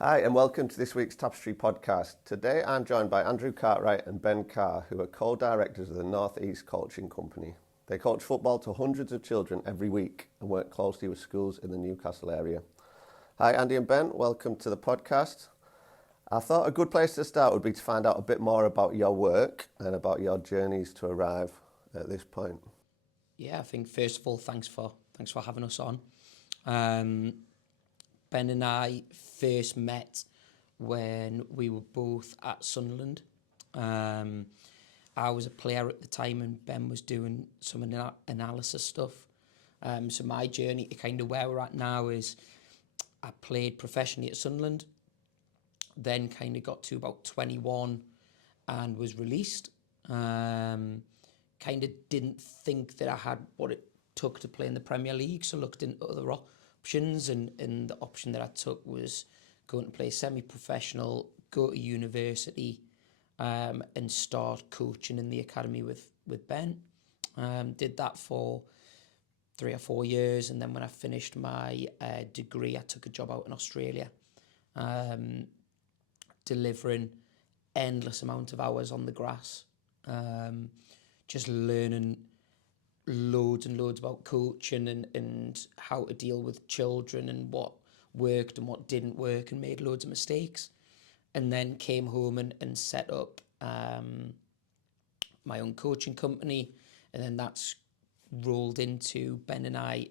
Hi, and welcome to this week's Tapestry podcast. Today I'm joined by Andrew Cartwright and Ben Carr, who are co-directors of the North East Coaching Company. They coach football to hundreds of children every week and work closely with schools in the Newcastle area. Hi, Andy and Ben, welcome to the podcast. I thought a good place to start would be to find out a bit more about your work and about your journeys to arrive at this point. Yeah, I think first of all, thanks for having us on. Ben and I first met when we were both at Sunderland. I was a player at the time and Ben was doing some analysis stuff. So my journey to kind of where we're at now is I played professionally at Sunderland, then kind of got to about 21 and was released. Kind of didn't think that I had what it took to play in the Premier League, so looked into other options, and the option that I took was going to play semi-professional, go to university, and start coaching in the academy with Ben. Did that for 3 or 4 years, and then when I finished my degree, I took a job out in Australia, delivering endless amount of hours on the grass, just learning loads and loads about coaching and how to deal with children and what worked and what didn't work, and made loads of mistakes. And then came home and set up my own coaching company, and then that's rolled into Ben and I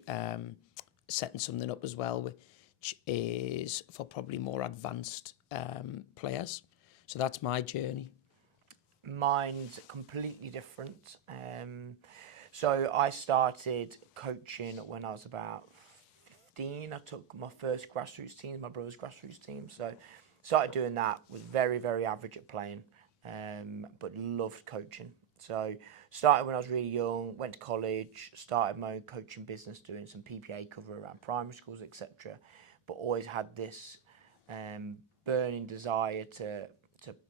setting something up as well, which is for probably more advanced players. So that's my journey. Mine's completely different. So I started coaching when I was about 15. I took my first grassroots team, my brother's grassroots team. So started doing that, was very, very average at playing, but loved coaching. So started when I was really young, went to college, started my own coaching business, doing some PPA cover around primary schools, etc. But always had this burning desire to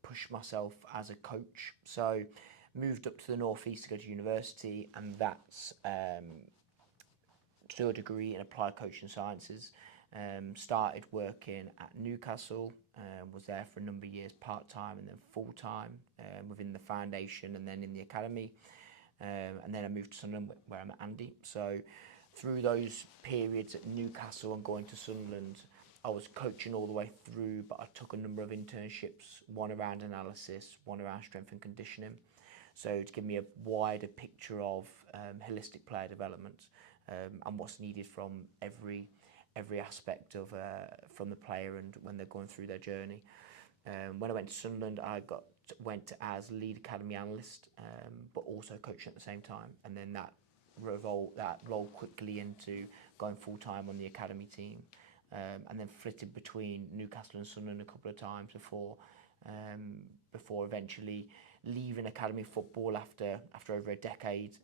push myself as a coach. So moved up to the North East to go to university, and that's to do a degree in applied coaching sciences. Started working at Newcastle, was there for a number of years part-time and then full-time within the foundation and then in the academy. And then I moved to Sunderland where I'm at Andy. So through those periods at Newcastle and going to Sunderland, I was coaching all the way through, but I took a number of internships, one around analysis, one around strength and conditioning. So to give me a wider picture of holistic player development and what's needed from every aspect of from the player and when they're going through their journey. When I went to Sunderland, I went as lead academy analyst, but also coaching at the same time, and then that rolled quickly into going full time on the academy team. And then flitted between Newcastle and Sunderland a couple of times before eventually leaving academy football after over a decade.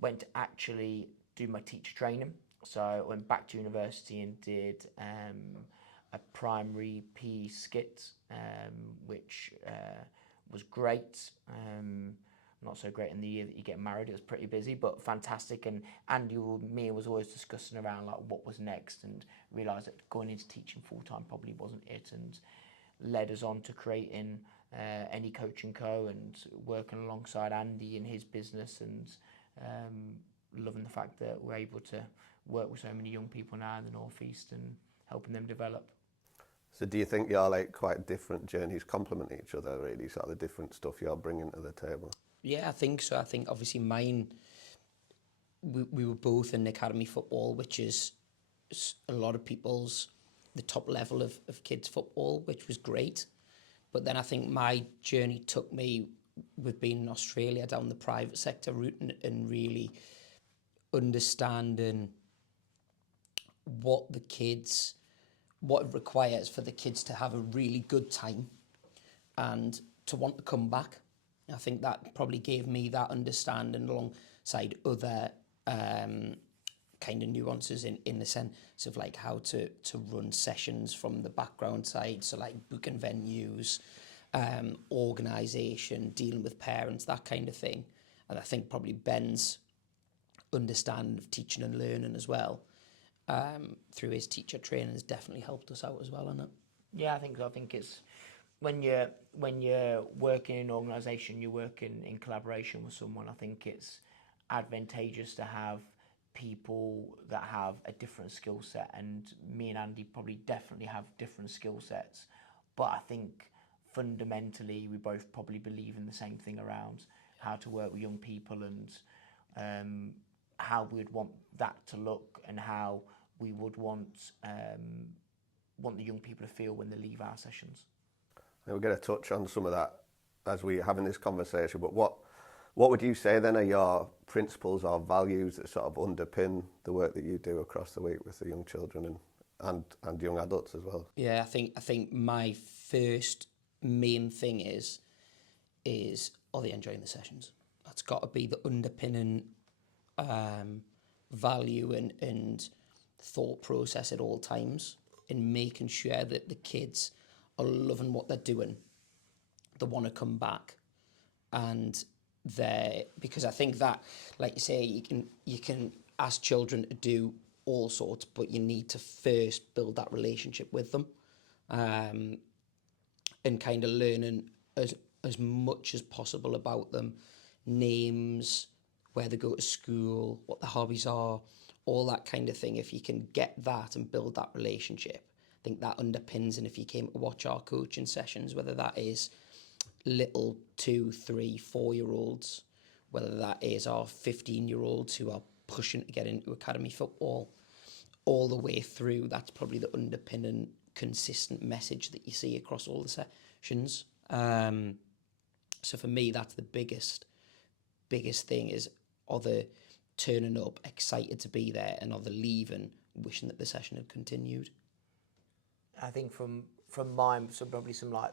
Went to actually do my teacher training. So I went back to university and did a primary PE skit, which was great. Not so great in the year that you get married. It was pretty busy, but fantastic. And Andy and me was always discussing around like what was next, and realised that going into teaching full time probably wasn't it, and led us on to creating Any Coaching Co. and working alongside Andy in his business, and loving the fact that we're able to work with so many young people now in the North East and helping them develop. So do you think your quite different journeys complement each other, really, sort of the different stuff you're bringing to the table? Yeah, I think so. I think obviously mine, we were both in academy football, which is a lot of people's, the top level of kids football, which was great. But then I think my journey took me with being in Australia down the private sector route and really understanding what it requires for the kids to have a really good time and to want to come back. I think that probably gave me that understanding alongside other kind of nuances in the sense of like how to run sessions from the background side. So like booking venues, organisation, dealing with parents, that kind of thing. And I think probably Ben's understanding of teaching and learning as well through his teacher training has definitely helped us out as well, isn't it? Yeah, I think so. I think it's when you're working in an organisation, you're working in collaboration with someone. I think it's advantageous to have people that have a different skill set, and me and Andy probably definitely have different skill sets, but I think fundamentally we both probably believe in the same thing around how to work with young people and how we'd want that to look and how we would want the young people to feel when they leave our sessions. We're going to touch on some of that as we're having this conversation, but what would you say then are your principles or values that sort of underpin the work that you do across the week with the young children and young adults as well? Yeah, I think my first main thing is are they enjoying the sessions? That's got to be the underpinning value and thought process at all times, in making sure that the kids are loving what they're doing, they want to come back, and because I think that, like you say, you can ask children to do all sorts, but you need to first build that relationship with them, and kind of learning as much as possible about them, names, where they go to school, what their hobbies are, all that kind of thing. If you can get that and build that relationship, I think that underpins. And if you came to watch our coaching sessions, whether that is little 2, 3, 4-year-olds, whether that is our 15-year-olds who are pushing to get into academy football, all the way through, that's probably the underpinning consistent message that you see across all the sessions. So for me, that's the biggest thing is, are they turning up excited to be there, and are they leaving wishing that the session had continued? I think from mine, so probably some like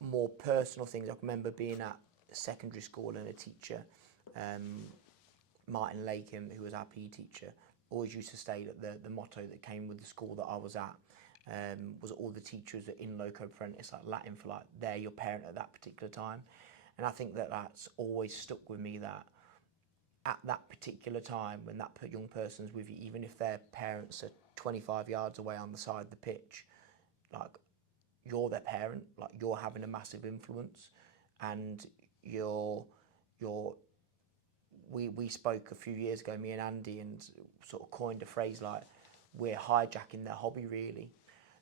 more personal things. I remember being at secondary school and a teacher, Martin Lakin, who was our PE teacher, always used to say that the motto that came with the school that I was at was all the teachers are in loco parentis, like Latin for like they're your parent at that particular time. And I think that that's always stuck with me, that at that particular time when that young person's with you, even if their parents are 25 yards away on the side of the pitch, like you're their parent, like you're having a massive influence, and we spoke a few years ago, me and Andy, and sort of coined a phrase like we're hijacking their hobby really.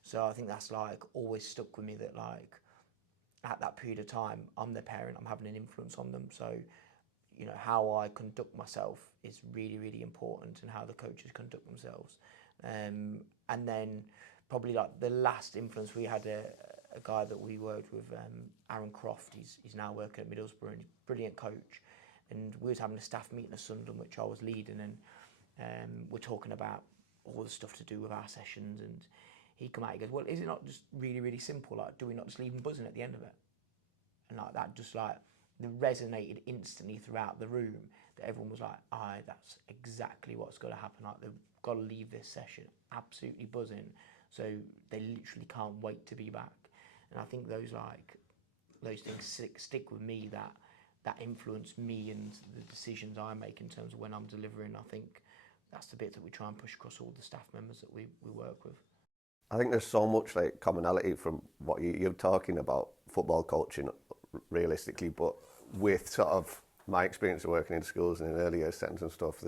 So I think that's like always stuck with me, that like at that period of time, I'm their parent, I'm having an influence on them. So, you know, how I conduct myself is really, really important, and how the coaches conduct themselves. And then probably like the last influence, we had a guy that we worked with, Aaron Croft, he's now working at Middlesbrough, and he's a brilliant coach. And we was having a staff meeting at Sunderland, which I was leading, and we're talking about all the stuff to do with our sessions, and he come out, he goes, well, is it not just really, really simple? Like, do we not just leave them buzzing at the end of it? And like that just like resonated instantly throughout the room, that everyone was like, aye, that's exactly what's got to happen. Like, they've got to leave this session absolutely buzzing, so they literally can't wait to be back. And I think those things stick with me, that influence me and the decisions I make in terms of when I'm delivering. I think that's the bit that we try and push across all the staff members that we work with. I think there's so much like commonality from what you're talking about, football coaching realistically, but with sort of my experience of working in schools and in earlier settings and stuff,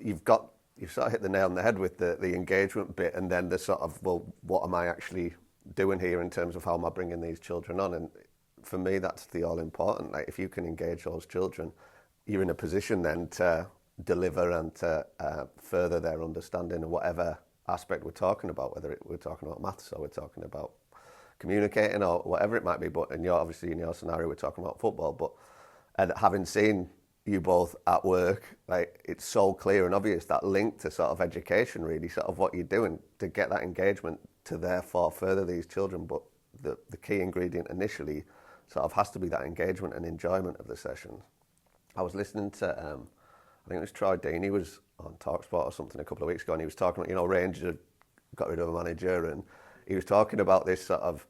you've sort of hit the nail on the head with the engagement bit, and then the sort of, well, what am I actually doing here in terms of how am I bringing these children on? And for me, that's the all important. Like, if you can engage those children, you're in a position then to deliver and to further their understanding of whatever aspect we're talking about, whether we're talking about maths or we're talking about communicating or whatever it might be. But in your scenario, we're talking about football. But and having seen you both at work, like, it's so clear and obvious that link to sort of education, really, sort of what you're doing to get that engagement to therefore further these children. But the key ingredient initially sort of has to be that engagement and enjoyment of the sessions. I was listening to, I think it was Troy Dean, he was on TalkSport or something a couple of weeks ago, and he was talking about, Rangers had got rid of a manager, and he was talking about this sort of,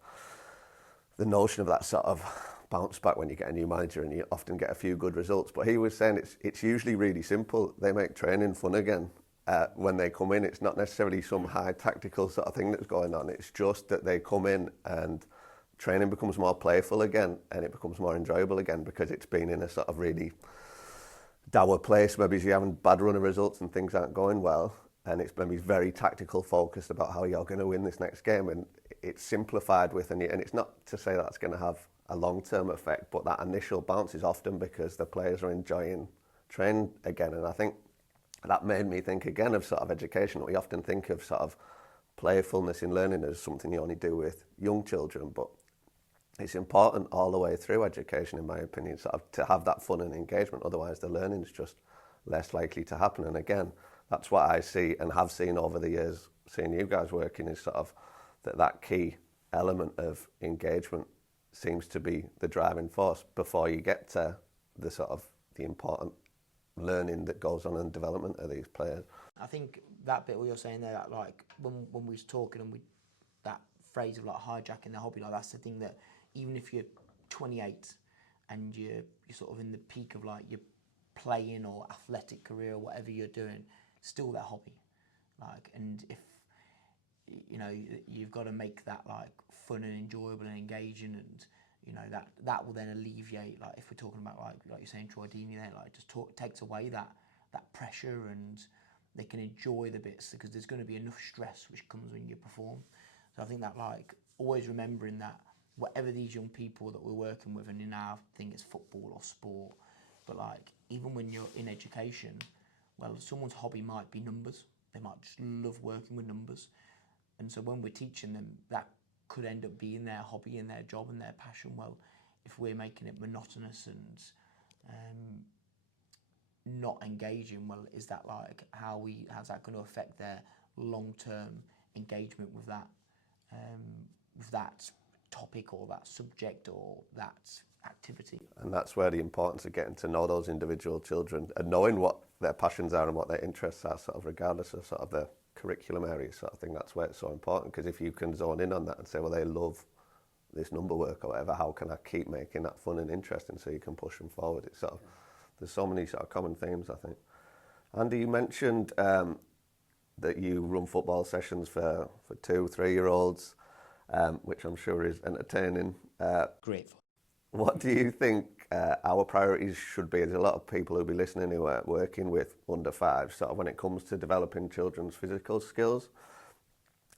the notion of that sort of bounce back when you get a new manager and you often get a few good results. But he was saying it's usually really simple. They make training fun again. when they come in. It's not necessarily some high tactical sort of thing that's going on. It's just that they come in and training becomes more playful again, and it becomes more enjoyable again because it's been in a sort of really dour place. Maybe you're having bad run of results and things aren't going well, and it's maybe very tactical focused about how you're going to win this next game, and it's simplified with, and it's not to say that's going to have a long-term effect, but that initial bounce is often because the players are enjoying training again. And I think that made me think again of sort of education. We often think of sort of playfulness in learning as something you only do with young children, but it's important all the way through education, in my opinion, sort of to have that fun and engagement. Otherwise, the learning is just less likely to happen. And again, that's what I see and have seen over the years, seeing you guys working, is sort of that key element of engagement seems to be the driving force before you get to the sort of the important learning that goes on and development of these players. I think that bit what you're saying there, that like when we was talking and that phrase of like hijacking the hobby, like that's the thing that even if you're 28 and you're sort of in the peak of like your playing or athletic career or whatever you're doing, still that hobby. Like, and if you know, you've got to make that like fun and enjoyable and engaging, and you know that will then alleviate, like if we're talking about like you're saying Troy Deeney there, like just takes away that pressure, and they can enjoy the bits because there's going to be enough stress which comes when you perform. So I think that like always remembering that whatever these young people that we're working with, and in our thing it's football or sport, but like even when you're in education, well, someone's hobby might be numbers. They might just love working with numbers. And so when we're teaching them, that could end up being their hobby and their job and their passion. Well, if we're making it monotonous and not engaging, well, is that like how's that going to affect their long-term engagement with that topic or that subject or that activity? And that's where the importance of getting to know those individual children and knowing what their passions are and what their interests are, sort of regardless of sort of the curriculum area sort of thing. That's where it's so important, because if you can zone in on that and say, well, they love this number work or whatever, how can I keep making that fun and interesting so you can push them forward? It's sort of, there's so many sort of common themes, I think. Andy, you mentioned that you run football sessions for 2-3-year-olds, which I'm sure is entertaining. Grateful. What do you think our priorities should be? There's a lot of people who'll be listening who are working with under 5, sort of when it comes to developing children's physical skills,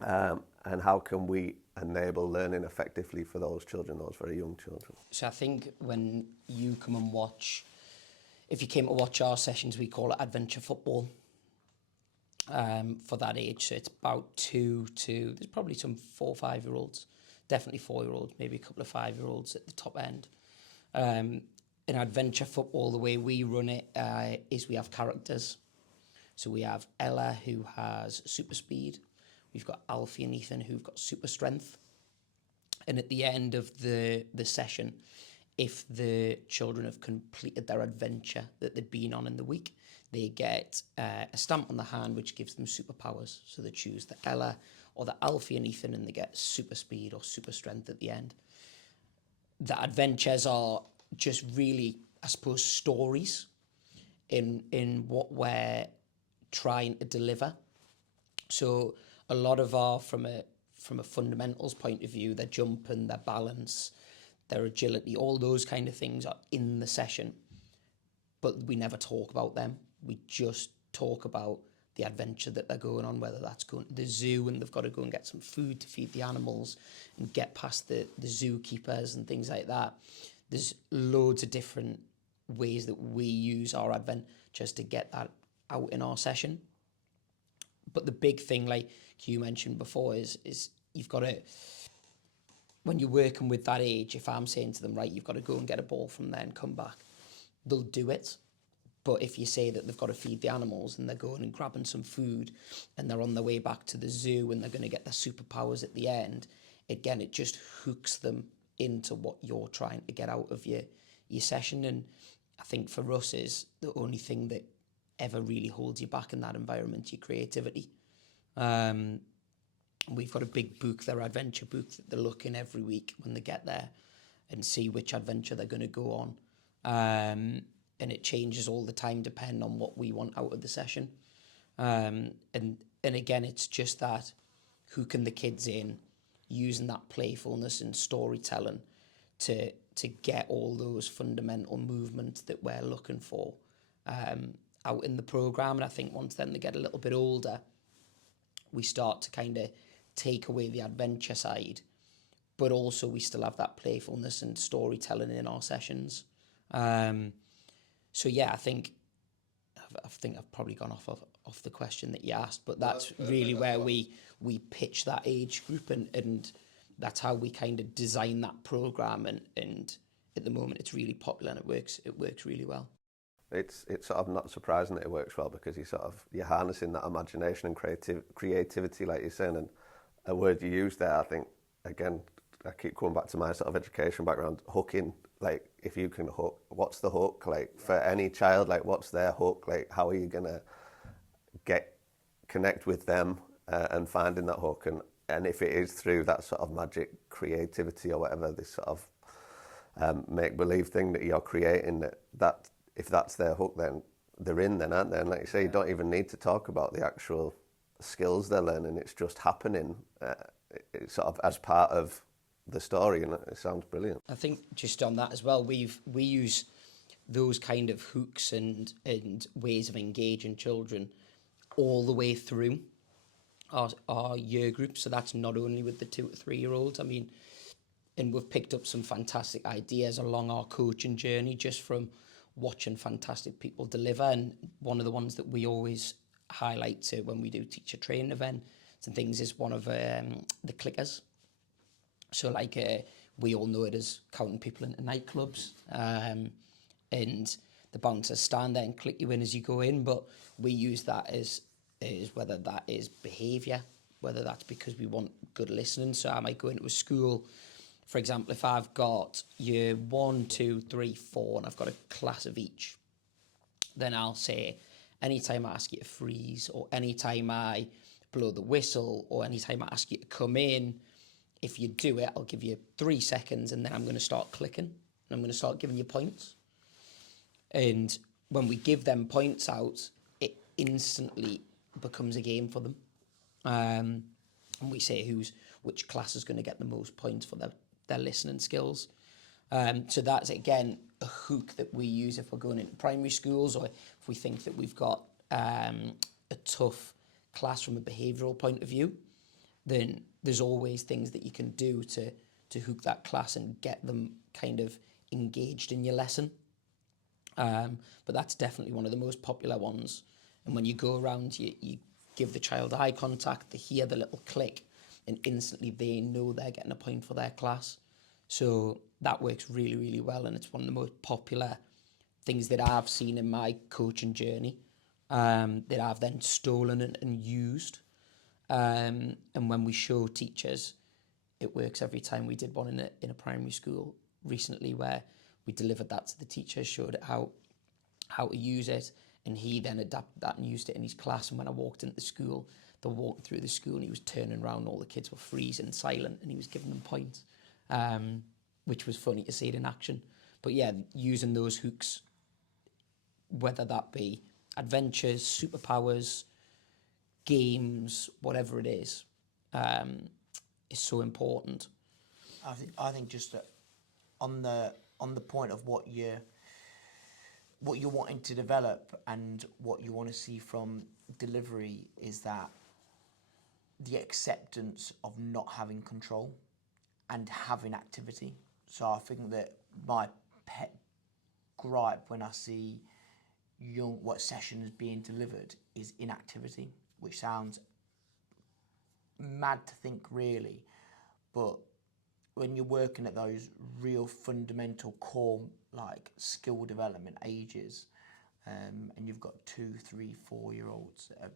and how can we enable learning effectively for those children, those very young children? So I think when you come and watch, if you came to watch our sessions, we call it adventure football for that age. So it's about 2 to, there's probably some 4 or 5-year-olds, definitely 4-year-olds, maybe a couple of 5-year-olds at the top end. In adventure football, the way we run it is we have characters. So we have Ella, who has super speed. We've got Alfie and Ethan, who've got super strength. And at the end of the session, if the children have completed their adventure that they'd been on in the week, they get a stamp on the hand which gives them superpowers. So they choose the Ella or the Alfie and Ethan, and they get super speed or super strength at the end. The adventures are just really, I suppose, stories in what we're trying to deliver. So a lot of our, from a fundamentals point of view, their jump and their balance, their agility, all those kind of things are in the session, but we never talk about them. We just talk about the adventure that they're going on, whether that's going to the zoo and they've got to go and get some food to feed the animals and get past the zookeepers and things like that. There's loads of different ways that we use our adventures to get that out in our session. But the big thing, like you mentioned before, is you've got to, when you're working with that age, if I'm saying to them, right, you've got to go and get a ball from there and come back, they'll do it. But if you say that they've got to feed the animals and they're going and grabbing some food and they're on their way back to the zoo and they're going to get their superpowers at the end, again, it just hooks them into what you're trying to get out of your session. And I think for us is the only thing that ever really holds you back in that environment, your creativity. We've got a big book, their adventure book, that they look in every week when they get there and see which adventure they're going to go on. And it changes all the time depending on what we want out of the session. And again, it's just that hooking the kids in, using that playfulness and storytelling to get all those fundamental movements that we're looking for out in the programme. And I think once then they get a little bit older, we start to kind of take away the adventure side, but also we still have that playfulness and storytelling in our sessions. So yeah, I think I've probably gone off the question that you asked, but that's really where we pitch that age group, and that's how we kind of design that program. And at the moment, it's really popular and it works really well. It's sort of not surprising that it works well, because you're harnessing that imagination and creativity, like you're saying. And a word you use there, I think, again, I keep going back to my sort of education background, hooking. Like, if you can hook, what's the hook? Like, for any child, like, what's their hook? Like, how are you gonna connect with them and finding that hook? And if it is through that sort of magic creativity or whatever, this sort of make-believe thing that you're creating, that if that's their hook, then they're in then, aren't they? And like you say, you don't even need to talk about the actual skills they're learning. It's just happening it's sort of as part of the story, and it sounds brilliant. I think just on that as well, we use those kind of hooks and ways of engaging children all the way through our year group. So that's not only with the 2 to 3 year olds. I mean, and we've picked up some fantastic ideas along our coaching journey just from watching fantastic people deliver. And one of the ones that we always highlight to when we do teacher training events and things is one of the clickers. So like we all know it as counting people into nightclubs, and the bouncers stand there and click you in as you go in, but we use that as whether that is behaviour, whether that's because we want good listening. So I might go into a school, for example, if I've got year 1, 2, 3, 4, and I've got a class of each, then I'll say, anytime I ask you to freeze, or anytime I blow the whistle, or anytime I ask you to come in, if you do it, I'll give you 3 seconds, and then I'm going to start clicking, and I'm going to start giving you points. And when we give them points out, it instantly becomes a game for them. And we say which class is going to get the most points for their listening skills. So that's, again, a hook that we use if we're going into primary schools, or if we think that we've got a tough class from a behavioural point of view, then there's always things that you can do to hook that class and get them kind of engaged in your lesson. But that's definitely one of the most popular ones. And when you go around, you give the child eye contact, they hear the little click, and instantly they know they're getting a point for their class. So that works really, really well, and it's one of the most popular things that I've seen in my coaching journey, that I've then stolen and used. And when we show teachers, it works every time. We did one in a primary school recently where we delivered that to the teacher, showed it how to use it, and he then adapted that and used it in his class. And when I walked into the school, they were walking through the school and he was turning around, all the kids were freezing silent, and he was giving them points, which was funny to see it in action. But yeah, using those hooks, whether that be adventures, superpowers, games, whatever it is so important. I think just on the point of what you're wanting to develop and what you want to see from delivery is that the acceptance of not having control and having activity. So I think that my pet gripe when I see what session is being delivered is inactivity, which sounds mad to think really, but when you're working at those real fundamental core like skill development ages, and you've got 2, 3, 4 year olds that are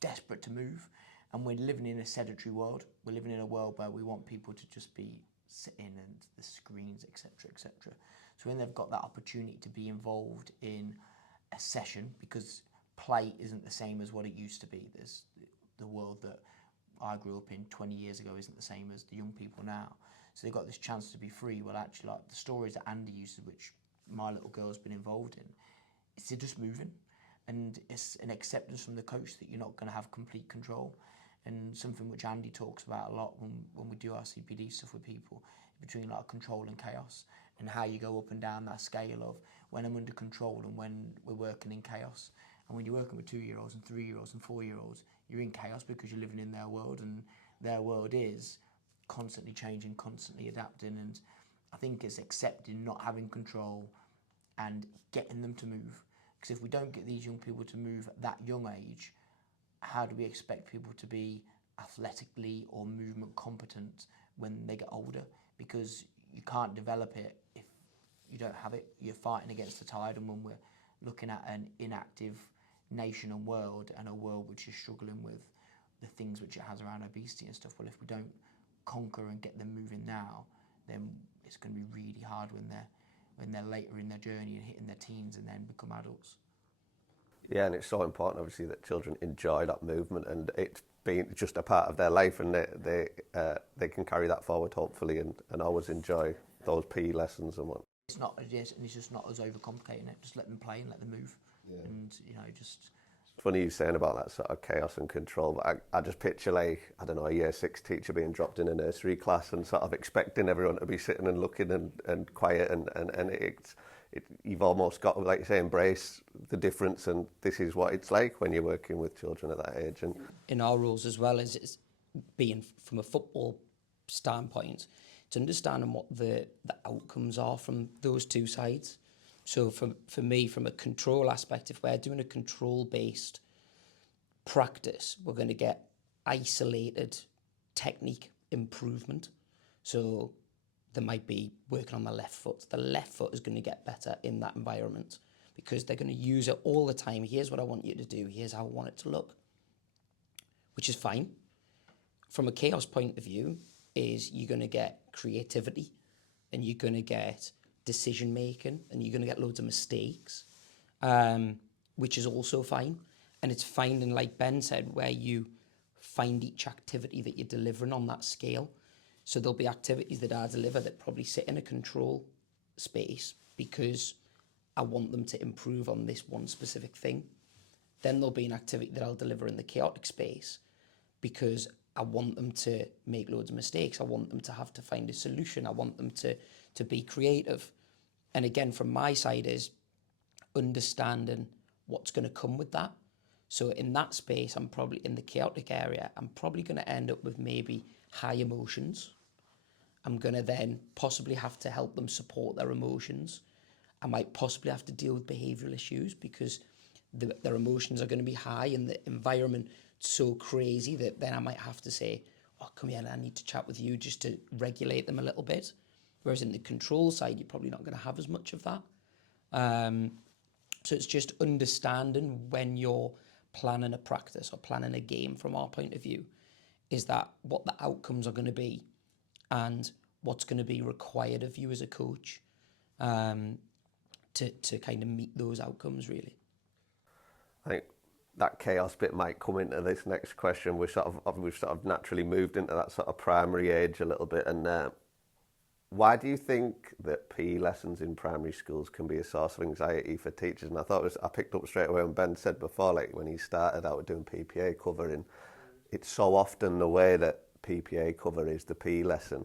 desperate to move, and we're living in a sedentary world. We're living in a world where we want people to just be sitting and the screens, etc., etc. So when they've got that opportunity to be involved in a session, because play isn't the same as what it used to be. There's the world that I grew up in 20 years ago isn't the same as the young people now. So they've got this chance to be free. Well, actually, like the stories that Andy used, which my little girl's been involved in, is they're just moving. and it's an acceptance from the coach that you're not going to have complete control. And something which Andy talks about a lot when we do our CPD stuff with people, between like control and chaos, and how you go up and down that scale of when I'm under control and when we're working in chaos. And when you're working with 2-year-olds and 3-year-olds and 4-year-olds, you're in chaos because you're living in their world, and their world is constantly changing, constantly adapting. And I think it's accepting not having control and getting them to move. Because if we don't get these young people to move at that young age, how do we expect people to be athletically or movement competent when they get older? Because you can't develop it if you don't have it. You're fighting against the tide, and when we're looking at an inactive nation and world, and a world which is struggling with the things which it has around obesity and stuff, well, if we don't conquer and get them moving now, then it's going to be really hard when they're later in their journey and hitting their teens and then become adults. Yeah, and it's so important, obviously, that children enjoy that movement and it's being just a part of their life, and they can carry that forward, hopefully, and always enjoy those PE lessons and what. It's not, it's just not as overcomplicating it. Just let them play and let them move, and just. It's funny you saying about that sort of chaos and control, but I just picture, like, I don't know, a year 6 teacher being dropped in a nursery class and sort of expecting everyone to be sitting and looking and quiet, and you've almost got to, like you say, embrace the difference, and this is what it's like when you're working with children at that age. And in our rules as well, is being from a football standpoint, it's understanding what the outcomes are from those two sides. So for me, from a control aspect, if we're doing a control-based practice, we're going to get isolated technique improvement. So there might be working on the left foot. The left foot is going to get better in that environment because they're going to use it all the time. Here's what I want you to do. Here's how I want it to look, which is fine. From a chaos point of view, is you're going to get creativity, and you're going to get decision making, and you're going to get loads of mistakes, which is also fine. And it's finding, like Ben said, where you find each activity that you're delivering on that scale. So there'll be activities that I deliver that probably sit in a control space because I want them to improve on this one specific thing. Then there'll be an activity that I'll deliver in the chaotic space because I want them to make loads of mistakes. I want them to have to find a solution. I want them to be creative. And again, from my side is understanding what's going to come with that. So in that space, I'm probably in the chaotic area, I'm probably going to end up with maybe high emotions. I'm going to then possibly have to help them support their emotions. I might possibly have to deal with behavioural issues because their emotions are going to be high and the environment so crazy that then I might have to say, oh, come here, I need to chat with you just to regulate them a little bit. Whereas in the control side, you're probably not going to have as much of that. So it's just understanding when you're planning a practice or planning a game from our point of view, is that what the outcomes are going to be and what's going to be required of you as a coach to kind of meet those outcomes, really. I think that chaos bit might come into this next question. We've sort of naturally moved into that sort of primary age a little bit. And why do you think that PE lessons in primary schools can be a source of anxiety for teachers? And I picked up straight away when Ben said before, like when he started out doing PPA covering, it's so often the way that PPA cover is the PE lesson.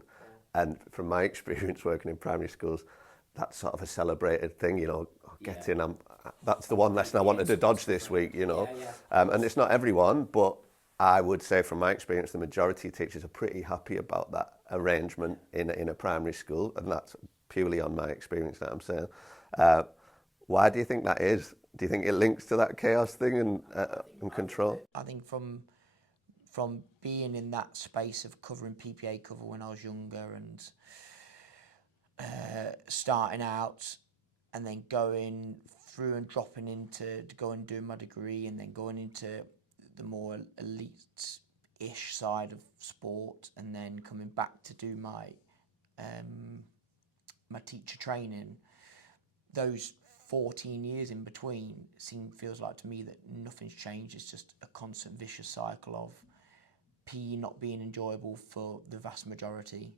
And from my experience working in primary schools, that's sort of a celebrated thing, that's the one lesson I wanted to dodge this week, and it's not everyone, but I would say from my experience, the majority of teachers are pretty happy about that arrangement in a primary school, and that's purely on my experience that I'm saying. Why do you think that is? Do you think it links to that chaos thing and control? I think from being in that space of covering PPA cover when I was younger and starting out and then going through and dropping into to go and do my degree and then going into the more elite-ish side of sport and then coming back to do my my teacher training, those 14 years in between feels like to me that nothing's changed. It's just a constant vicious cycle of PE not being enjoyable for the vast majority,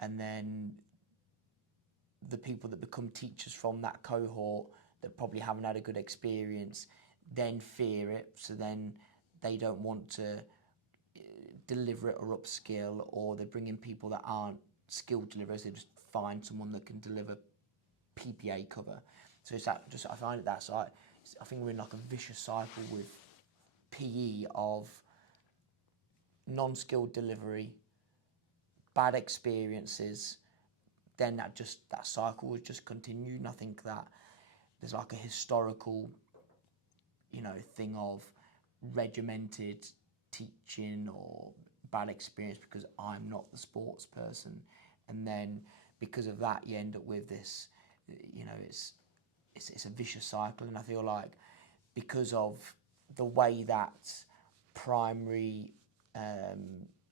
and then the people that become teachers from that cohort that probably haven't had a good experience then fear it, so then they don't want to deliver it or upskill, or they bring in people that aren't skilled deliverers. They just find someone that can deliver PPA cover. So it's that. Just I find it that. So I think we're in like a vicious cycle with PE of non-skilled delivery, bad experiences. Then that cycle would just continue. And I think that there's like a historical, thing of regimented teaching or bad experience because I'm not the sports person, and then because of that you end up with this, it's a vicious cycle. And I feel like because of the way that primary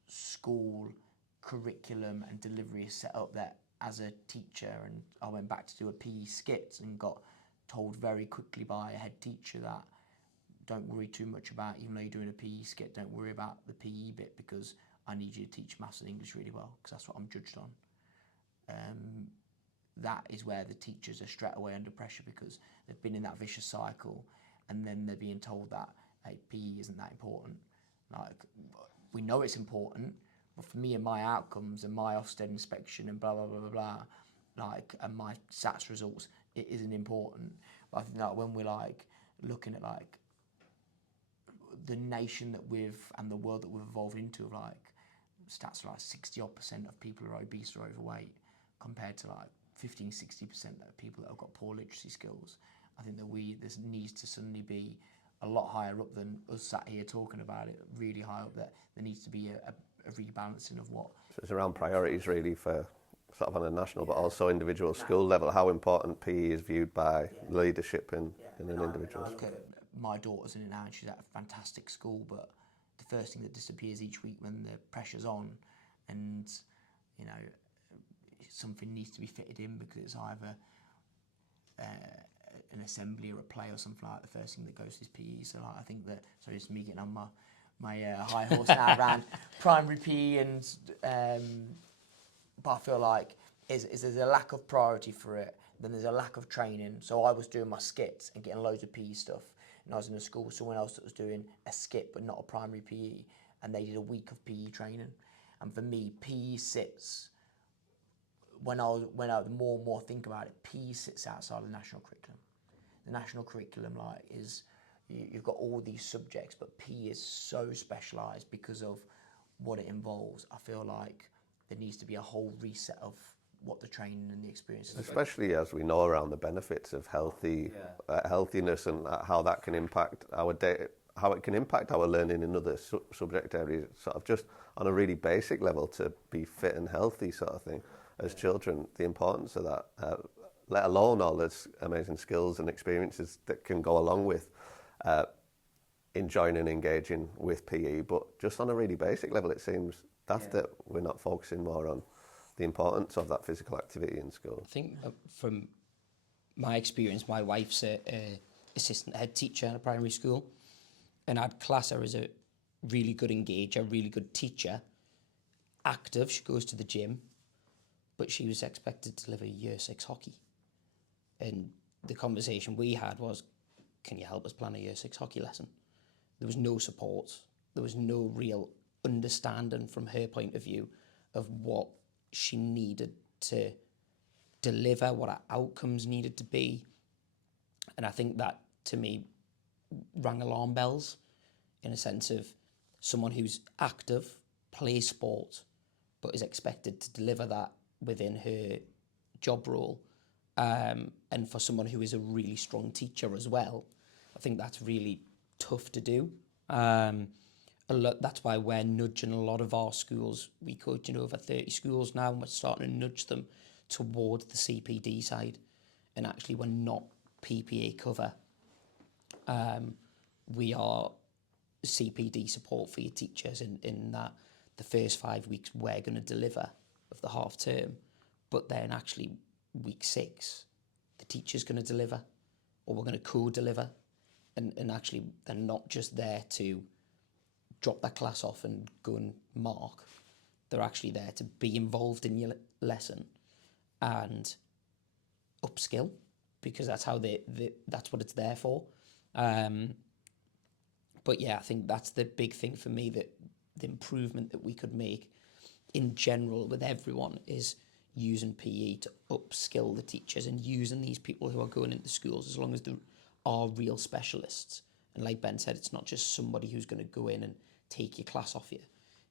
school curriculum and delivery is set up, that as a teacher, and I went back to do a PE skit and got told very quickly by a head teacher that don't worry too much about, even though you're doing a PE skit, don't worry about the PE bit because I need you to teach maths and English really well because that's what I'm judged on. That is where the teachers are straight away under pressure because they've been in that vicious cycle, and then they're being told that, hey, PE isn't that important. Like, we know it's important, but for me and my outcomes and my Ofsted inspection and blah, blah, blah, blah, blah, and my SATs results, it isn't important. But I think that when we're looking at the nation that and the world that we've evolved into, stats are 60% of people are obese or overweight compared to 15-60% of people that have got poor literacy skills. I think that this needs to suddenly be a lot higher up than us sat here talking about it, really high up. That there needs to be a rebalancing of what. So it's around priorities really for sort of on a national, but also individual school level, how important PE is viewed by leadership in an individual school. My daughter's in it now and she's at a fantastic school, but the first thing that disappears each week when the pressure's on and, something needs to be fitted in because it's either an assembly or a play or something like that, the first thing that goes is PE. So I think that, sorry, it's me getting on my high horse now around primary PE, but I feel like is there's a lack of priority for it, then there's a lack of training. So I was doing my skits and getting loads of PE stuff, and I was in a school with someone else that was doing a skit but not a primary PE, and they did a week of PE training. And for me, PE sits, when I the more and more think about it, PE sits outside of the national curriculum. The national curriculum is, you've got all these subjects, but PE is so specialised because of what it involves. I feel like there needs to be a whole reset of what the training and the experience is. Especially as we know around the benefits of healthiness and how that can impact our day, how it can impact our learning in other subject areas, sort of just on a really basic level to be fit and healthy sort of thing as children, the importance of that, let alone all those amazing skills and experiences that can go along with enjoying and engaging with PE. But just on a really basic level, it seems that we're not focusing more on the importance of that physical activity in school. I think from my experience, my wife's a assistant head teacher at a primary school, and I'd class her as a really good engager, really good teacher, active, she goes to the gym, but she was expected to deliver year 6 hockey. And the conversation we had was, can you help us plan a year 6 hockey lesson? There was no support. There was no real understanding from her point of view of what she needed to deliver, what her outcomes needed to be. And I think that, to me, rang alarm bells in a sense of someone who's active, plays sport, but is expected to deliver that within her job role. And for someone who is a really strong teacher as well, I think that's really tough to do. That's why we're nudging a lot of our schools. We coach over 30 schools now, and we're starting to nudge them towards the CPD side. And actually, we're not PPA cover. We are CPD support for your teachers in that the first 5 weeks we're going to deliver of the half term, but then actually week 6, the teacher's going to deliver, or we're going to co-deliver. And actually, they're not just there to drop that class off and go and mark. They're actually there to be involved in your lesson and upskill, because that's how that's what it's there for. But yeah, I think that's the big thing for me, that the improvement that we could make in general with everyone is using PE to upskill the teachers and using these people who are going into schools, as long as they are real specialists. And like Ben said, it's not just somebody who's going to go in and take your class off you.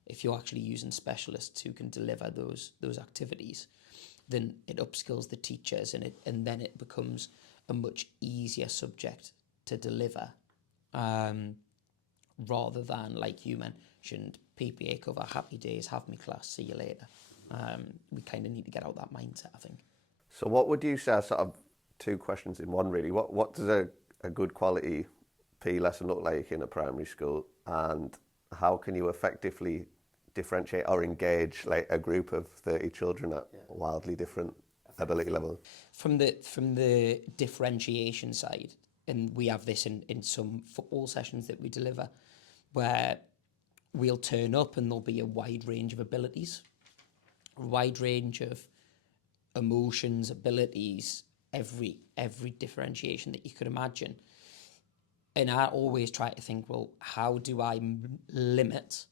If you're actually using specialists who can deliver those activities, then it upskills the teachers, and then it becomes a much easier subject to deliver, rather than, like you mentioned, PPA cover, happy days, have me class, see you later. We kind of need to get out that mindset, I think. So what would you say are sort of two questions in one, really? What does a good quality PE lesson look like in a primary school, and how can you effectively differentiate or engage like a group of 30 children at wildly different ability levels? From the differentiation side, and we have this in some football sessions that we deliver, where we'll turn up and there'll be a wide range of abilities, a wide range of emotions, abilities, every differentiation that you could imagine. And I always try to think, well, how do I limit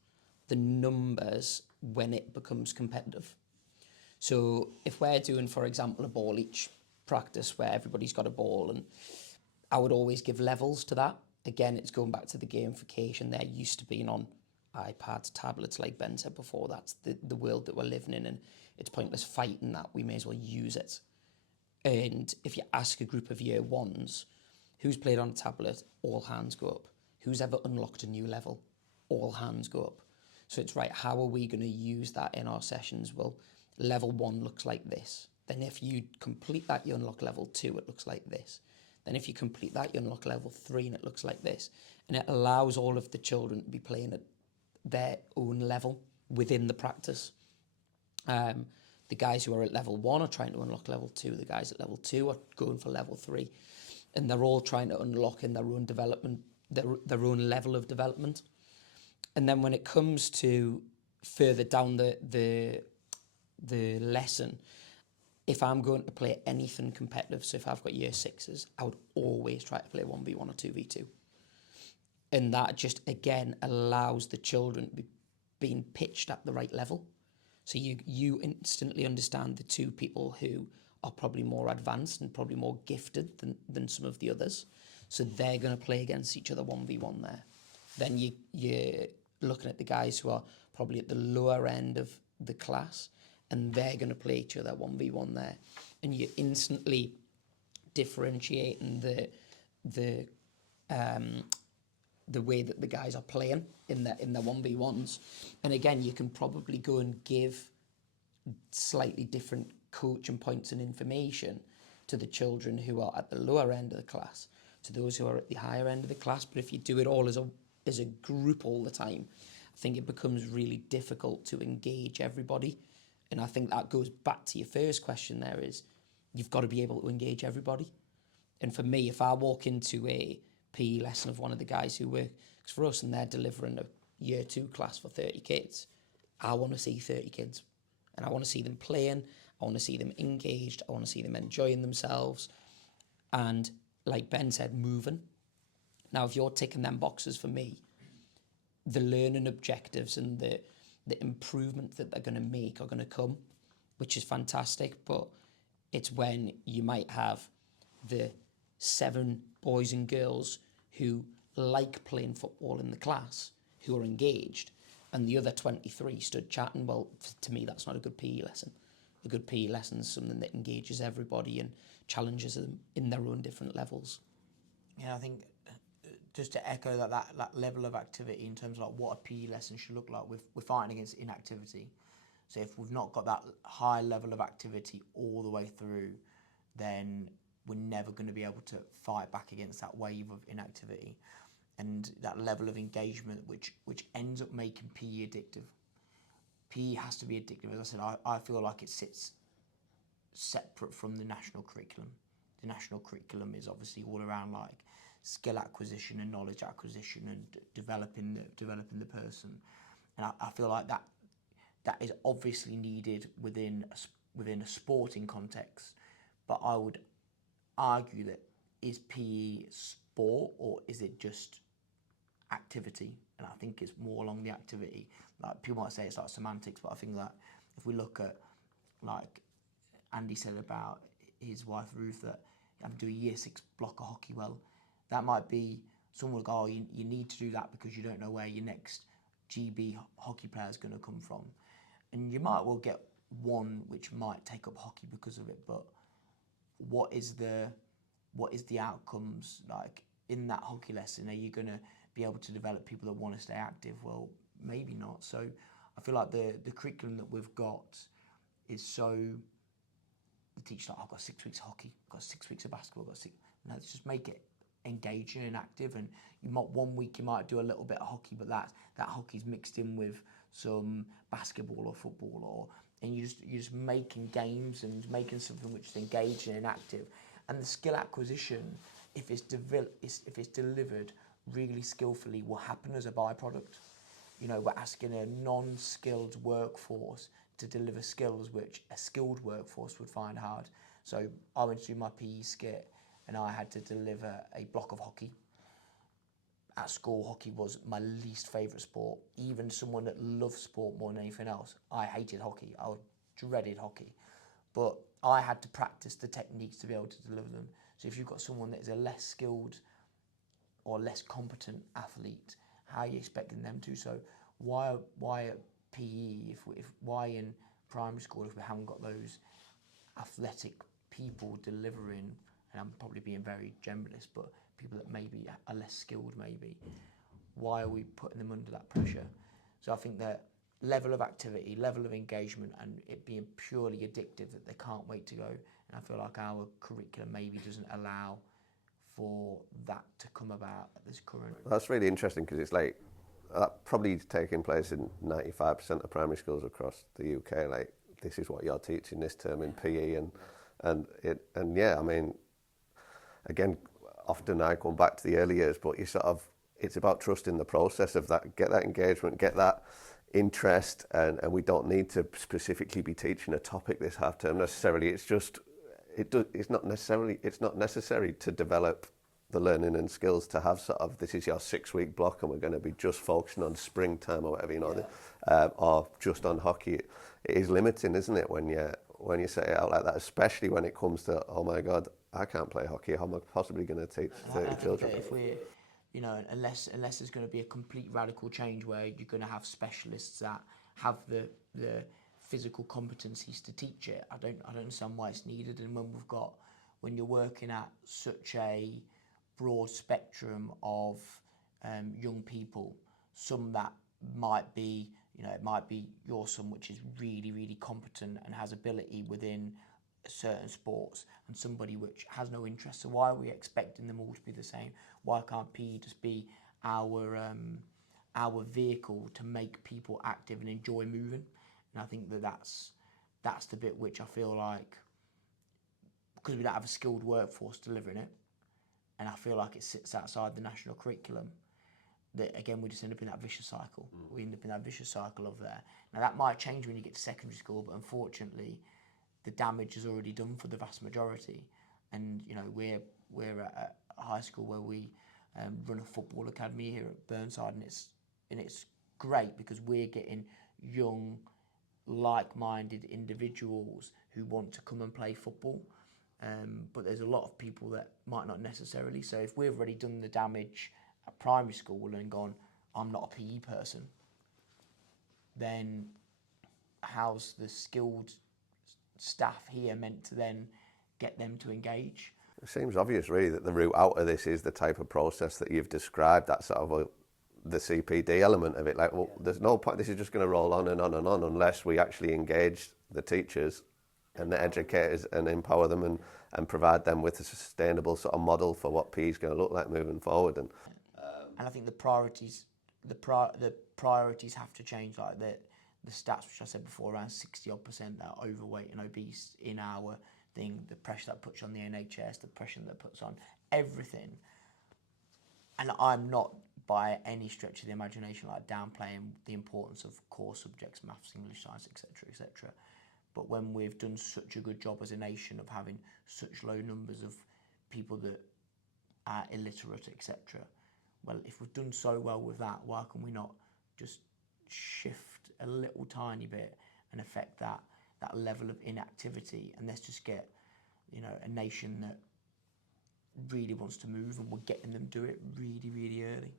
the numbers when it becomes competitive? So if we're doing, for example, a ball each practice where everybody's got a ball, and I would always give levels to that. Again, it's going back to the gamification. They're used to being on iPads, tablets, like Ben said before. That's the world that we're living in, and it's pointless fighting that. We may as well use it. And if you ask a group of year ones, who's played on a tablet, all hands go up. Who's ever unlocked a new level, all hands go up. So it's right, how are we going to use that in our sessions? Well, level 1 looks like this. Then if you complete that, you unlock level 2, it looks like this. Then if you complete that, you unlock level 3 and it looks like this. And it allows all of the children to be playing at their own level within the practice. The guys who are at level 1 are trying to unlock level 2. The guys at level 2 are going for level 3. And they're all trying to unlock in their own development, their own level of development. And then when it comes to further down the lesson, if I'm going to play anything competitive, so if I've got year 6s, I would always try to play 1v1 or 2v2. And that just, again, allows the children to be being pitched at the right level. So you instantly understand the two people who are probably more advanced and probably more gifted than some of the others. So they're going to play against each other 1v1 there. Then you're looking at the guys who are probably at the lower end of the class, and they're going to play each other 1v1 there. And you're instantly differentiating the way that the guys are playing in their 1v1s. And again, you can probably go and give slightly different coaching points and information to the children who are at the lower end of the class, to those who are at the higher end of the class. But if you do it all as a group all the time, I think it becomes really difficult to engage everybody. And I think that goes back to your first question there, is you've got to be able to engage everybody. And for me, if I walk into a PE lesson of one of the guys who works for us and they're delivering a year 2 class for 30 kids, I want to see 30 kids. And I want to see them playing, I want to see them engaged, I want to see them enjoying themselves. And like Ben said, moving. Now, if you're ticking them boxes for me, the learning objectives and the improvement that they're going to make are going to come, which is fantastic. But it's when you might have the 7 boys and girls who like playing football in the class, who are engaged, and the other 23 stood chatting. Well, to me, that's not a good PE lesson. A good PE lesson is something that engages everybody and challenges them in their own different levels. Yeah, I think just to echo that level of activity in terms of like what a PE lesson should look like, we're fighting against inactivity. So if we've not got that high level of activity all the way through, then we're never going to be able to fight back against that wave of inactivity and that level of engagement, which ends up making PE addictive. PE has to be addictive. As I said, I feel like it sits separate from the national curriculum. The national curriculum is obviously all around like skill acquisition and knowledge acquisition and developing the person. And I feel like that is obviously needed within a sporting context. But I would argue that, is PE sport or is it just activity, and I think it's more along the activity. Like people might say it's like semantics, but I think that if we look at, like Andy said about his wife Ruth, that you have to do a year 6 block of hockey. Well, that might be someone will go, oh, you need to do that because you don't know where your next GB hockey player is going to come from, and you might well get one which might take up hockey because of it. But what is the outcomes like in that hockey lesson? Are you going to be able to develop people that want to stay active? Well, maybe not. So I feel like the curriculum that we've got is so, the teacher's like, I've got 6 weeks of hockey, I've got 6 weeks of basketball, I've got 6, no, let's just make it engaging and active. And you might, one week you might do a little bit of hockey, but that hockey's mixed in with some basketball or football, and you're just making games and making something which is engaging and active. And the skill acquisition, if it's delivered really skillfully, will happen as a byproduct. You know, we're asking a non-skilled workforce to deliver skills which a skilled workforce would find hard. So I went to do my PE skit and I had to deliver a block of hockey. At school, hockey was my least favourite sport. Even someone that loves sport more than anything else, I hated hockey. I dreaded hockey. But I had to practice the techniques to be able to deliver them. So if you've got someone that is a less skilled or less competent athlete, how are you expecting them to? So why at PE, why in primary school if we haven't got those athletic people delivering, and I'm probably being very generalist, but people that maybe are less skilled maybe, why are we putting them under that pressure? So I think that level of activity, level of engagement, and it being purely addictive that they can't wait to go. And I feel like our curriculum maybe doesn't allow for that to come about at this current. That's really interesting because it's like that probably taking place in 95% of primary schools across the UK. Like, this is what you're teaching this term in PE, and yeah, I mean, again, often I come back to the early years, but it's about trusting the process of that, get that engagement, get that interest, and we don't need to specifically be teaching a topic this half term necessarily. It's just it's not necessary to develop the learning and skills to have sort of, this is your 6 week block and we're going to be just focusing on springtime or whatever, you know, or just on hockey. It is limiting, isn't it, when you say it out like that, especially when it comes to, oh my God, I can't play hockey, how am I possibly going to teach 30 children? If we're, you know, unless there's going to be a complete radical change where you're going to have specialists that have the physical competencies to teach it, I don't understand why it's needed. And when you're working at such a broad spectrum of young people, some that might be, you know, it might be your son which is really, really competent and has ability within certain sports, and somebody which has no interest. So why are we expecting them all to be the same? Why can't PE just be our vehicle to make people active and enjoy moving? And I think that's the bit which I feel like, because we don't have a skilled workforce delivering it, and I feel like it sits outside the national curriculum, that again we just end up in that vicious cycle. We end up in that vicious cycle of there. Now that might change when you get to secondary school, but unfortunately the damage is already done for the vast majority. And you know, we're at a high school where we run a football academy here at Burnside, and it's great because we're getting young, like-minded individuals who want to come and play football. But there's a lot of people that might not necessarily. So if we've already done the damage at primary school and gone, I'm not a PE person, then how's the skilled staff here meant to then get them to engage? It seems obvious really that the route out of this is the type of process that you've described, that sort of the CPD element of it. Like, well, there's no point, this is just going to roll on and on and on unless we actually engage the teachers and the educators and empower them and provide them with a sustainable sort of model for what PE is going to look like moving forward. And I think the priorities have to change. Like the stats which I said before, around 60% that are overweight and obese in our thing, the pressure that puts on the NHS, the pressure that puts on everything. And I'm not by any stretch of the imagination like downplaying the importance of core subjects, maths, English, science, etc., etc. But when we've done such a good job as a nation of having such low numbers of people that are illiterate, etc., well, if we've done so well with that, why can we not just shift a little tiny bit and affect that level of inactivity, and let's just get, you know, a nation that really wants to move, and we're getting them do it really, really early.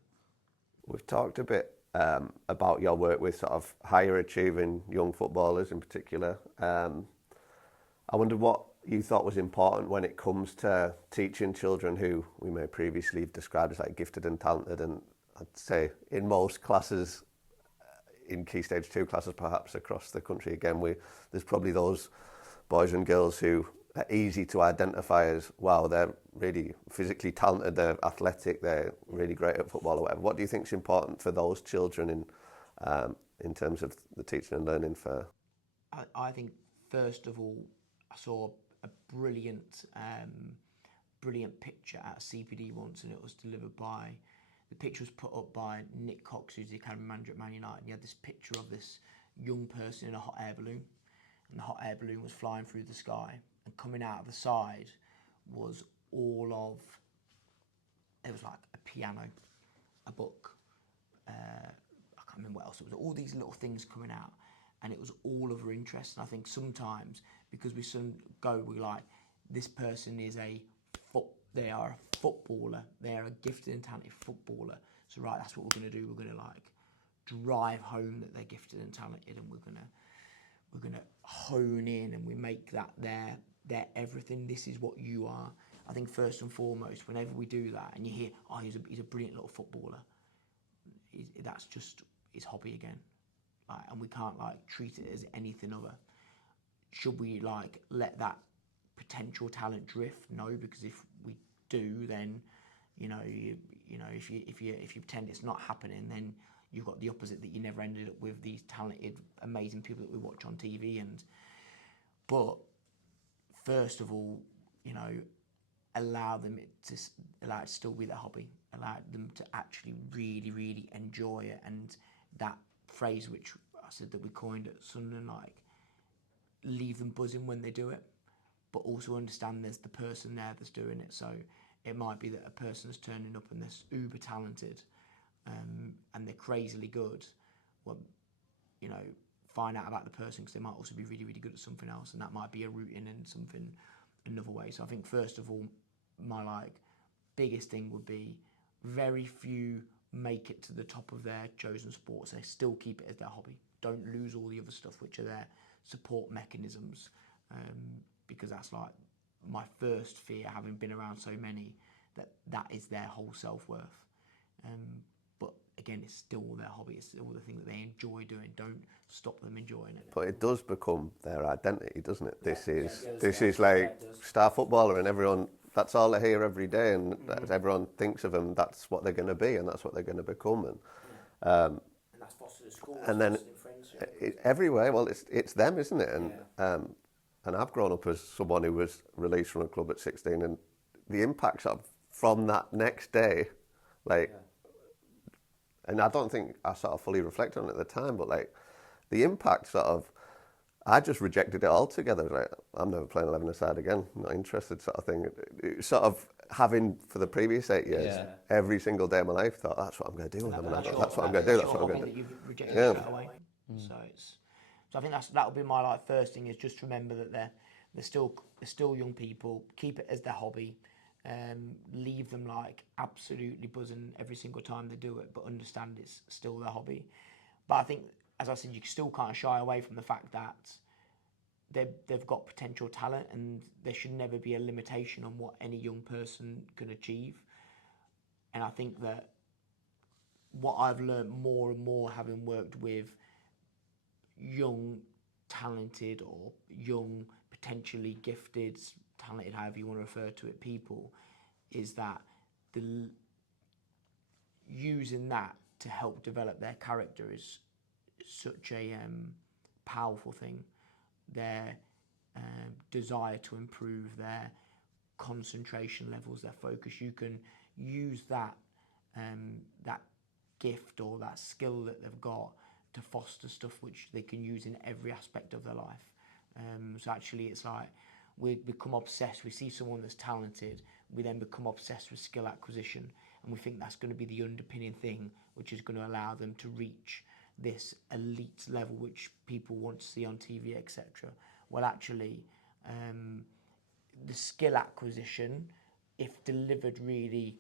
We've talked a bit about your work with sort of higher achieving young footballers in particular. I wondered what you thought was important when it comes to teaching children who we may previously have described as like gifted and talented, and I'd say in most classes, in Key Stage 2 classes perhaps across the country, again, there's probably those boys and girls who are easy to identify as, wow, they're really physically talented, they're athletic, they're really great at football or whatever. What do you think is important for those children in terms of the teaching and learning for? I think, first of all, I saw a brilliant picture at CPD once, and it was delivered by, the picture was put up by Nick Cox, who's the academy manager at Man United, and he had this picture of this young person in a hot air balloon, and the hot air balloon was flying through the sky, and coming out of the side was it was like a piano, a book, I can't remember what else, it was all these little things coming out, and it was all of our interest. And I think sometimes, because we like, this person is they are a footballer, they are a gifted and talented footballer, so right, that's what we're going to do, we're going to like drive home that they're gifted and talented, and we're going to hone in, and we make that their everything. This is what you are. I think first and foremost, whenever we do that, and you hear, oh, he's a brilliant little footballer, that's just his hobby again. And we can't like treat it as anything other. Should we like let that potential talent drift? No, because if we do, then you know if you pretend it's not happening, then you've got the opposite, that you never ended up with these talented, amazing people that we watch on TV. But first of all, you know, allow it to still be their hobby. Allow them to actually really, really enjoy it. And that phrase which I said that we coined at Sunderland, like, leave them buzzing when they do it, but also understand there's the person there that's doing it. So it might be that a person's turning up and they're uber talented, and they're crazily good. Well, you know, find out about the person, because they might also be really, really good at something else, and that might be a route in something another way. So I think first of all, my like biggest thing would be, very few make it to the top of their chosen sports. They still keep it as their hobby. Don't lose all the other stuff which are their support mechanisms, because that's like my first fear, having been around so many, that is their whole self-worth. But again, it's still their hobby. It's still the thing that they enjoy doing. Don't stop them enjoying it. But it does become their identity, doesn't it? This is like star footballer, and everyone, that's all they hear every day, and everyone thinks of them, that's what they're going to be, and that's what they're going to become. And that's fostered at school, and then everywhere, well, it's them, isn't it? And I've grown up as someone who was released from a club at 16, and the impacts from that next day, like, and I don't think I sort of fully reflected on it at the time, but like the impact sort of, I just rejected it altogether. Like, I'm never playing 11-a-side again, not interested, sort of thing. It sort of having for the previous 8 years, every single day of my life, thought, that's what I'm going to do. That's what I'm going to do. That's what I'm going to do. You've rejected it straight away. So I think that'll be my like first thing, is just remember that they're still young people. Keep it as their hobby. Leave them like absolutely buzzing every single time they do it, but understand it's still their hobby. But I think, as I said, you still can't shy away from the fact that they've got potential talent, and there should never be a limitation on what any young person can achieve. And I think that what I've learned more and more, having worked with young, talented, or young, potentially gifted, talented, however you want to refer to it, people, is that using that to help develop their character is such a powerful thing. Their desire to improve, their concentration levels, their focus. You can use that gift or that skill that they've got to foster stuff which they can use in every aspect of their life. So actually, it's like we become obsessed. We see someone that's talented, we then become obsessed with skill acquisition, and we think that's going to be the underpinning thing which is going to allow them to reach this elite level which people want to see on TV, etc. Well, actually, the skill acquisition, if delivered really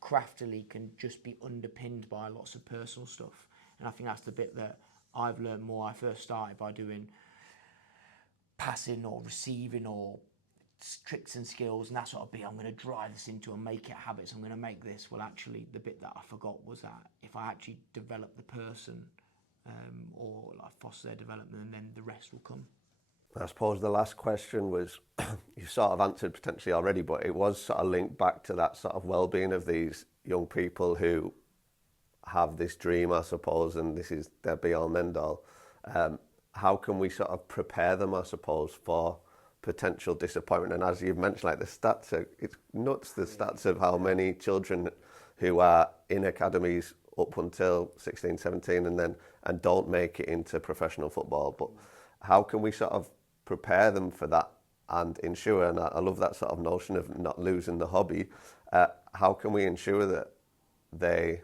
craftily, can just be underpinned by lots of personal stuff. And I think that's the bit that I've learned more. I first started by doing passing or receiving or tricks and skills, and that's what I'll be. I'm going to drive this into and make it habits. I'm going to make this. Well, actually, the bit that I forgot was that if I actually develop the person or like foster their development, and then the rest will come. I suppose the last question was, you sort of answered potentially already, but it was sort of linked back to that sort of well-being of these young people who have this dream, I suppose, and this is their be-all and end-all. How can we sort of prepare them, I suppose, for potential disappointment? And as you've mentioned, like the stats it's nuts, the stats of how many children who are in academies up until 16, 17 and don't make it into professional football. But how can we sort of prepare them for that and ensure, and I love that sort of notion of not losing the hobby, how can we ensure that they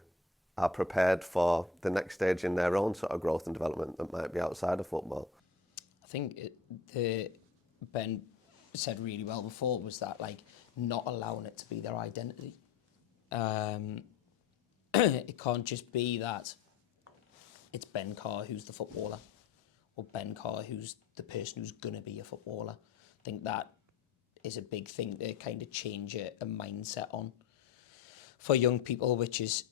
are prepared for the next stage in their own sort of growth and development that might be outside of football? I think Ben said really well before was that, like, not allowing it to be their identity. It can't just be that it's Ben Carr who's the footballer or Ben Carr who's the person who's going to be a footballer. I think that is a big thing to kind of change a mindset on for young people, which is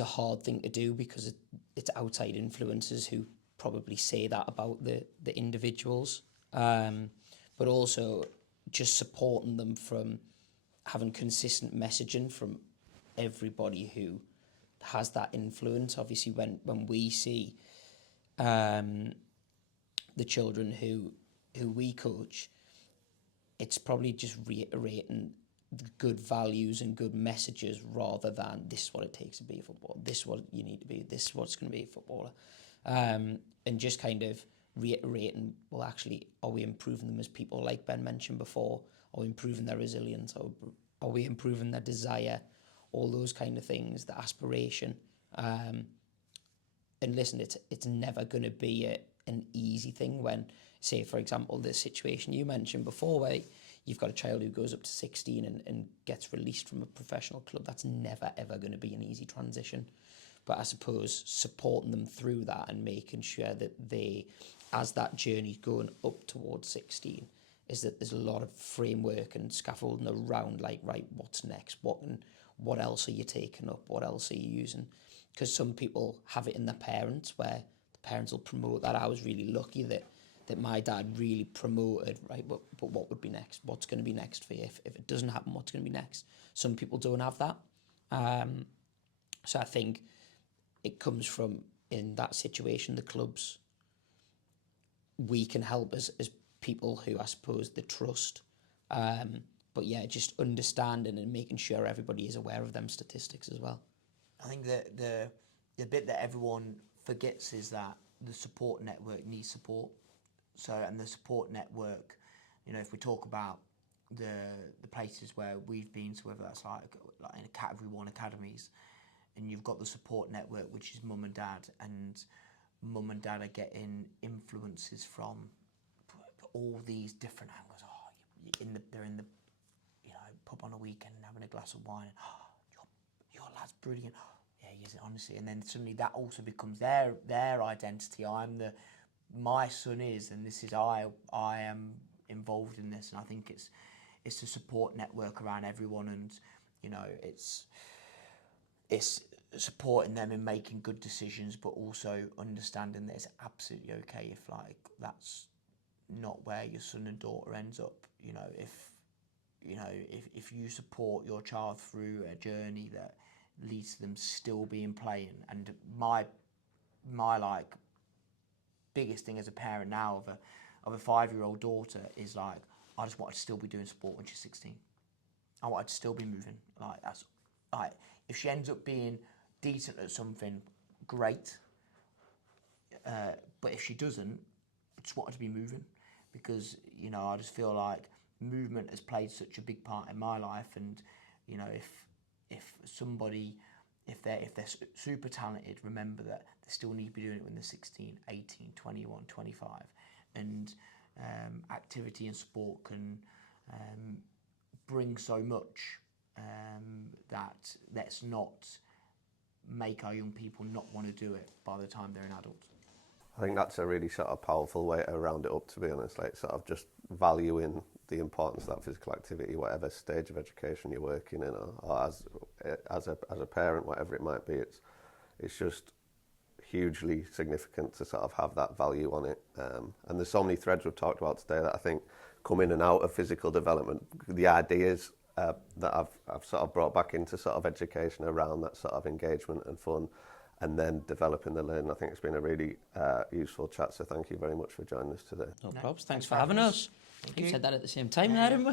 a hard thing to do because it's outside influences who probably say that about the individuals, but also just supporting them from having consistent messaging from everybody who has that influence. Obviously, when we see the children who we coach, it's probably just reiterating the good values and good messages rather than this is what it takes to be a footballer, this is what you need to be, this is what's going to be a footballer, and just kind of reiterating, well, actually, are we improving them as people, like Ben mentioned before? Are we improving their resilience? Are we improving their desire? All those kind of things, the aspiration. And listen, it's never going to be an easy thing when, say, for example, the situation you mentioned before where you've got a child who goes up to 16 and gets released from a professional club. That's never, ever going to be an easy transition. But I suppose supporting them through that and making sure that they, as that journey's going up towards 16, is that there's a lot of framework and scaffolding around, like, right, what's next? What else are you taking up? What else are you using? Because some people have it in their parents where the parents will promote that. I was really lucky that my dad really promoted, right, but what would be next? What's going to be next for you? If it doesn't happen, what's going to be next? Some people don't have that. So I think it comes from, in that situation, the clubs, we can help as people who, I suppose, they trust. But yeah, just understanding and making sure everybody is aware of them statistics as well. I think that the bit that everyone forgets is that the support network needs support. So, and the support network, you know, if we talk about the places where we've been, so whether that's like in a Category 1 academies, and you've got the support network, which is mum and dad are getting influences from all these different angles. Oh, they're in the pub on a weekend and having a glass of wine, and your lad's brilliant. Oh, yeah, he is, honestly. And then suddenly that also becomes their identity. My son is, and this is I am involved in this, and I think it's a support network around everyone, and you know it's supporting them in making good decisions, but also understanding that it's absolutely okay if like that's not where your son and daughter ends up. If you support your child through a journey that leads to them still being playing, and my like biggest thing as a parent now of a 5-year-old daughter is like, I just want her to still be doing sport when she's 16. I want her to still be moving. Like, that's like, if she ends up being decent at something, great. But if she doesn't, I just want her to be moving, because I just feel like movement has played such a big part in my life, and if if somebody, if they're super talented, remember that they still need to be doing it when they're 16, 18, 21, 25. And activity and sport can bring so much that let's not make our young people not want to do it by the time they're an adult. I think that's a really sort of powerful way to round it up, to be honest, like sort of just valuing the importance of that physical activity, whatever stage of education you're working in, or as a parent, whatever it might be. It's just hugely significant to sort of have that value on it. And there's so many threads we've talked about today that I think come in and out of physical development. The ideas that I've sort of brought back into sort of education around that sort of engagement and fun, and then developing the learning. I think it's been a really useful chat, so thank you very much for joining us today. No problems. Thanks for having us. You said that at the same time, didn't we?